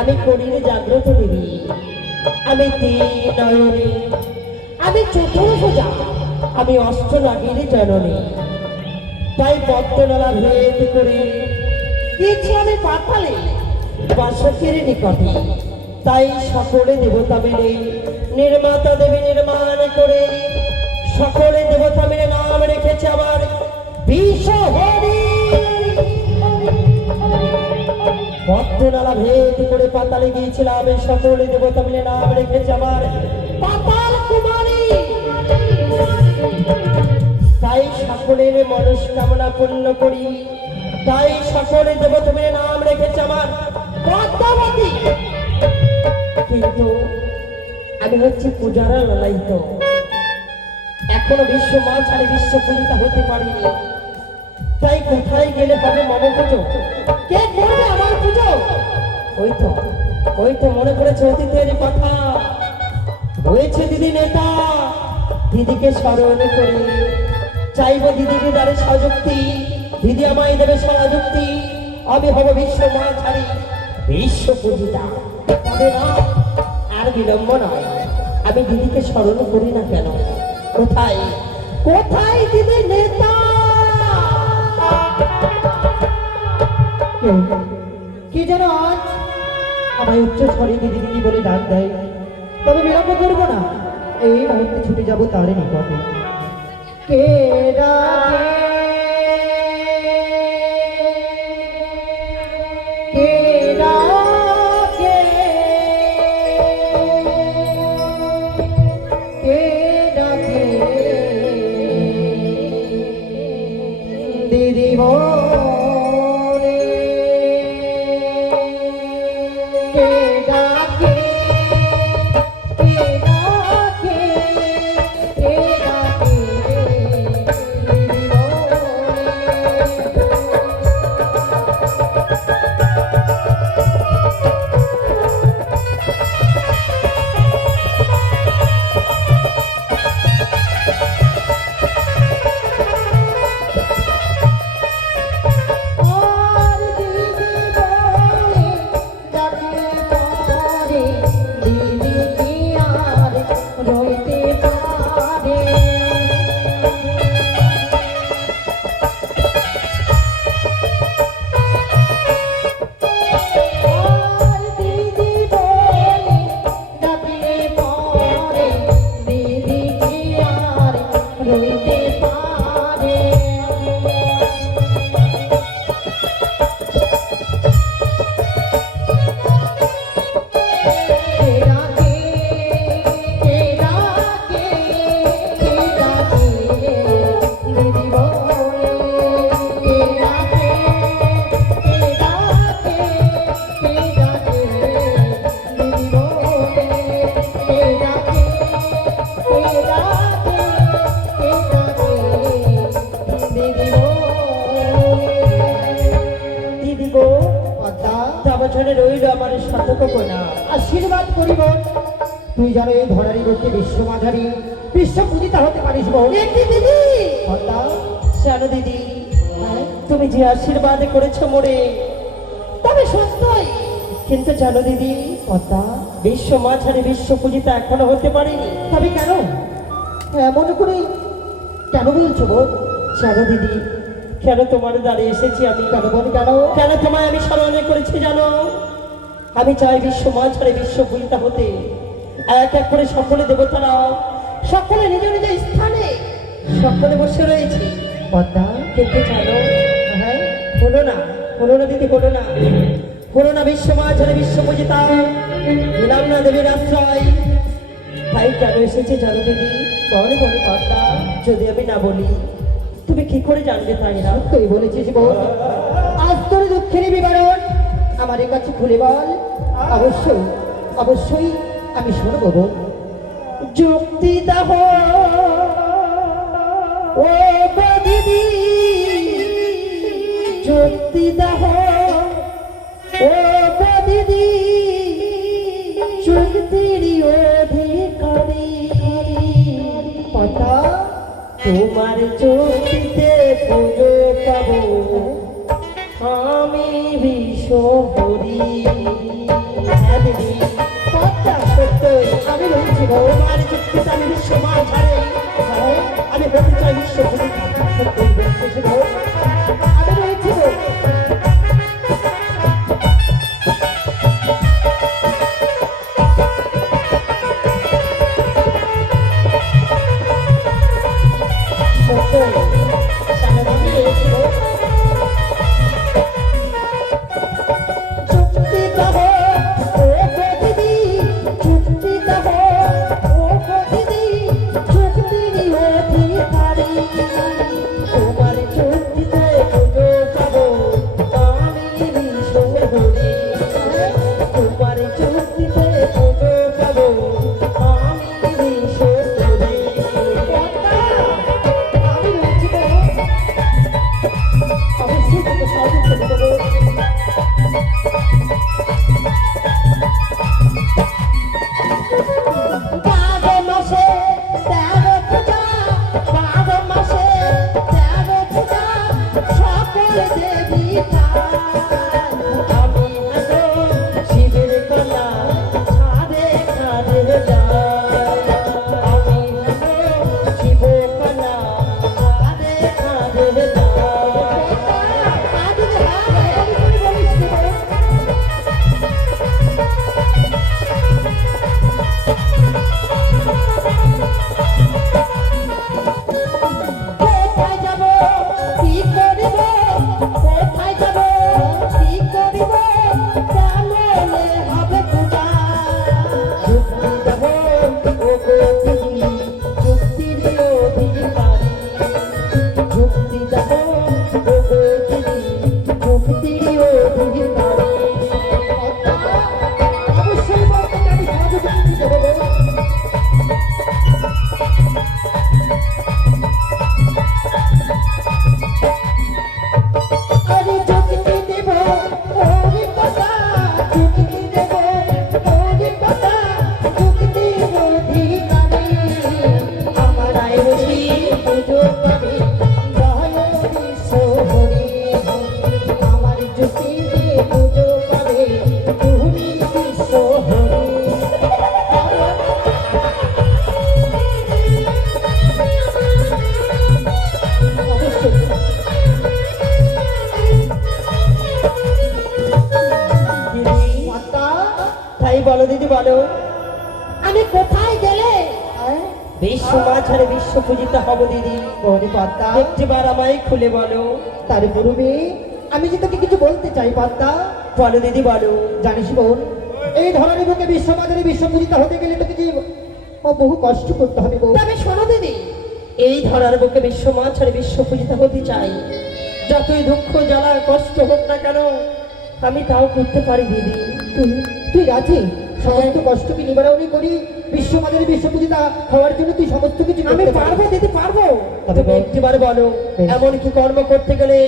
আমি করিলে জাগ্রত দেবী, আমি নয়নে, আমি চতুর্ভুজা, আমি অষ্টনাগীর জননী। তাই পদ্মনালা ভেদ করে গিয়েছি আমি পাতালে বাসকের নিকটে। তাই সকলে দেবতা মেনে নির্মাতা দেবী নির্মাণ করে সকলে দেবতা মেনে নাম রেখেছে আমার বিশ্বহরি। পদ্মনালা ভেদ করে পাতালে গিয়েছিলাম, সকলে দেবতা মিলে নাম রেখেছে আমার পাতাল কুমারী। তাই সকলের মনস্কামনা পূর্ণ করি, তাই সকলে দেবতা মিলে নাম রেখেছে আমার পদ্মাবতী। কিন্তু আমি হচ্ছি পূজারা লালায়িত, এখনো বিশ্ব মা ছাড়ে বিশ্ব পূজিতা হতে পারিনি। তাই কোথায় গেলে পাবে মম পুজো? কে করবে আমার পুজো? ওই তো মনে পড়েছে অতীতের কথা। হয়েছে দিদি নেতা, দিদিকে স্মরণ করি, চাইবো দিদিকে দ্বারে সযুক্তি, দিদি আমায় দেবে সযুক্তি, আমি হব বিশ্ব মা ছাড়ি বিশ্ব পূজিতা। তবে না, আর বিলম্ব নয়, আমি দিদিকে স্মরণ করি না কেন? কোথায় কোথায় দিদি নেতা? কি যেন আজ আমায় উচ্চ স্বরে দিদি দিদি বলে ডাক দেয়। তবে বিলম্ব করবো না, এই মুহূর্তে ছুটে যাবো তার নিকটে। কে ডাকে কে ডাকে কে ডাকে দিদি বলে, কে ডাকে খোকনা। আশীর্বাদ করিব তুই যেন এই ধরারি বুকে বিশ্ব মাঝারি বিশ্ব পূজিতা হতে পারিস বোন। একটি দিদি পদ্মা, জানো দিদি, তুমি যে আশীর্বাদ করেছো মোরে তবে সত্যই, কিন্তু জানো দিদি পদ্মা, বিশ্ব মাঝারি বিশ্ব পূজিতা এখনো হতে পারেনি। তবে কেন এমন করে কেন বলছো বোন? জানো দিদি, কেন তোমার দাঁড়িয়ে এসেছি আমি? কেন বোন কেন? কেন তোমায় আমি স্মরণে করেছি জানো? আমি চাই বিশ্ব মাঝারে বিশ্ব পূজিতা হতে। এক এক করে সকলে দেবতারা সকলে নিজ নিজ স্থানে সকলে বসে রয়েছে, পদ্মা, কিন্তু জানো হ্যাঁ হলো না, হলো না দিদি, হলো না, হলো না বিশ্ব মাঝারে বিশ্ব পূজিতা, দিলাম না দেবীর আশ্রয়। তাই কেন এসেছি জানো দিদি? বলে বলে পদ্মা, যদি আমি না বলি তুমি কি করে জানবে তাই না? তুই বলেছিস বোন আজ তোর দুঃখের বিবরণ আমার কাছে খুলে বল। অবশ্যই অবশ্যই আমি শুনবো বোন। যুক্তি দাহ ও গো দিদি, যুক্তি দাহ ও গো দিদি, যুক্তির অধিকারী। পদ্মা, তোমার যুক্তিতে পুজো পাবো আমি বিশ্ব হরি। হ্যাঁ দিদি, পদ্মা, সত্যই আমি বলছি বোন। তোমার যুক্তিতে আমি বিশ্ব মাঝারে আমি বলতে চাই বিশ্ব হরি। সত্যই বলছিস বোন, আমি বলছি বোন। সত্যই সামনে এসেছিল। যুক্তি দাহ ও গো দিদি, যুক্তি দাহ ও গো দিদি, যুক্তির অধিকারী। তোমার যুক্তিতে পুজো পাবো আমি বিশ্ব হরি। তোমার যুক্তিতে পুজো পাবো আমি বিশ্ব হরি। আমি বলছি বোন, অবশ্যই তোকে সাহায্য করতে দেবো। বারো মাসে 13 পূজা, 12 মাসে 13 পূজা, সকল দেবী আমি হলো শিবের কন্যা, ছাদে ছাদে যাই। আমি হলো শিবের কন্যা, ছাদে ছাদে যাই। কোথায় যাব কি করিব, কোথায় যাব কি করিব, কেমনে হবে পূজা। যুক্তি দেব ও গো দিদি, যুক্তির অধিকারী। যুক্তি দেব ও গো দিদি, যুক্তির অধিকারী। অবশ্যই বোন, তোকে আমি সাহায্য করতে দেবো বোন। আরে যুক্তি দেব ওরে কথা, যুক্তি দেব ওরে কথা, যুক্তির অধিকারী। আমার আয়ুষী পুজো পাবে দয়াল বিশ্ব হরি। আমার যুক্তি দিয়ে পুজো পাবে তুমি বিশ্ব হরি। অবশ্যই দিদি, পদ্মা, তাই বলো দিদি, বলো আমি কোথায় গেলে হ্যাঁ বিশ্ব মাঝারে বিশ্ব পূজিত হব দিদি? ওরে পদ্মা, একটিবার আমায় খুলে বলো। তার পূর্বে আমি যে তোকে কিছু বলতে চাই পদ্মা। বলো দিদি, বলো। জানিস বোন, এই ধরনের বুকে বিশ্ববাজারে বিশ্ব পূজিতা হতে গেলে তোকে যে বহু কষ্ট করতে হবে বোন। তবে শোনো দিদি, এই ধরার বুকে বিশ্ব মাঝারে বিশ্ব পূজিত হতে চাই। যতই দুঃখ জ্বালা কষ্ট হোক না কেন আমি তাও করতে পারি দিদি। তুই তুই রাজি সমস্ত কষ্টকে নিবারণই করি বিশ্ববাজারে বিশ্ব পূজিতা হওয়ার জন্য তুই সমস্ত কিছু আমি করতে পারবো পারবি। দিদি, পারবো। তবে তবে একটিবার বলো, বেশ। এমন কি কর্ম করতে গেলে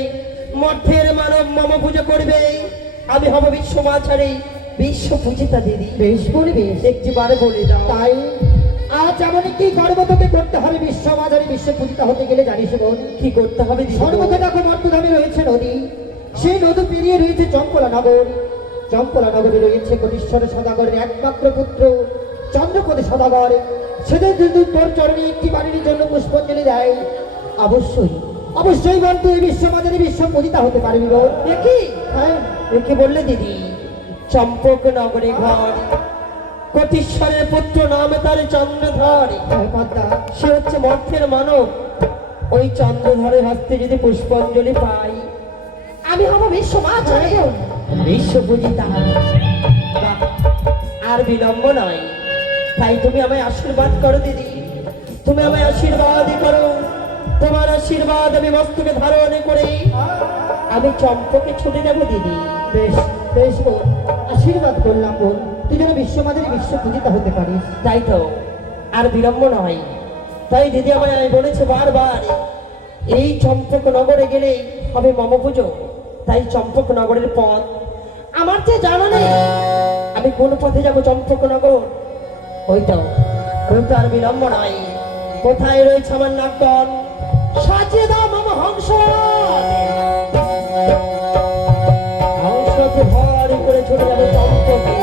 মর্থের মানব মম পুজো করবে? আমি হব বিশ্ব মাঝারে বিশ্ব পূজিতা দিদি বেশ বলিবেশ। একটিবারে বলে দাও। তাই আজ এমন কি কর্ম তোকে করতে হবে বিশ্ব মাঝারি বিশ্ব পূজিতা হতে গেলে জানিস বোন? কি করতে হবে দিদি? সর্বমুখে দেখো মর্তধামে রয়েছে নদী, সেই নদী পেরিয়ে রয়েছে চম্পলা নগর। চম্পলা নগরে রয়েছে কোটিশ্বর সদাগরের একমাত্র পুত্র চন্দ্রপতি সদাগর। সেদের যদি তোর চরণে একটি বাড়ির জন্য পুষ্পাঞ্জলি দেয়, অবশ্যই অবশ্যই বোন তুই বিশ্ব মাঝারি বিশ্ব পূজিতা হতে পারবি বোন। দেখি হ্যাঁ কি বললে দিদি? চম্পক নগরে ঘর, কোটিশ্বরের পুত্র নাম তার চন্দ্রধর। হ্যাঁ, পদ্মা সে হচ্ছে মর্তের মানব। ওই চন্দ্রধরের হস্তে যদি পুষ্পাঞ্জলি পাই, আমি হব বিশ্ব মাঝারি বিশ্ব পূজিতা। বাহ, আর বিলম্ব নয়। তাই তুমি আমায় আশীর্বাদ করো দিদি, তুমি আমায় আশীর্বাদ করো। তোমার আশীর্বাদ আমি মস্তকে ধারণ করে আমি চম্পকে ছুটে যাবো দিদি। বেশ বেশ বোন, আশীর্বাদ করলাম বোন, তুই যেন বিশ্ব মাঝারি বিশ্ব পূজিতা হতে পারিস। তাই তো, আর বিলম্ব নয়। তাই দিদি আমায় বলেছে বারবার, এই চম্পক নগরে গেলে হবে মম পুজো। তাই চম্পক নগরের পথ আমার যে জানা নেই, আমি কোন পথে যাবো চম্পক নগর। ওই তো, আর বিলম্ব নাই। কোথায় রয়েছে আমার নাগগণ? সাজিয়ে দাও মম হংস। হংসকে ভর করে ছুটে যাবে চম্পকে।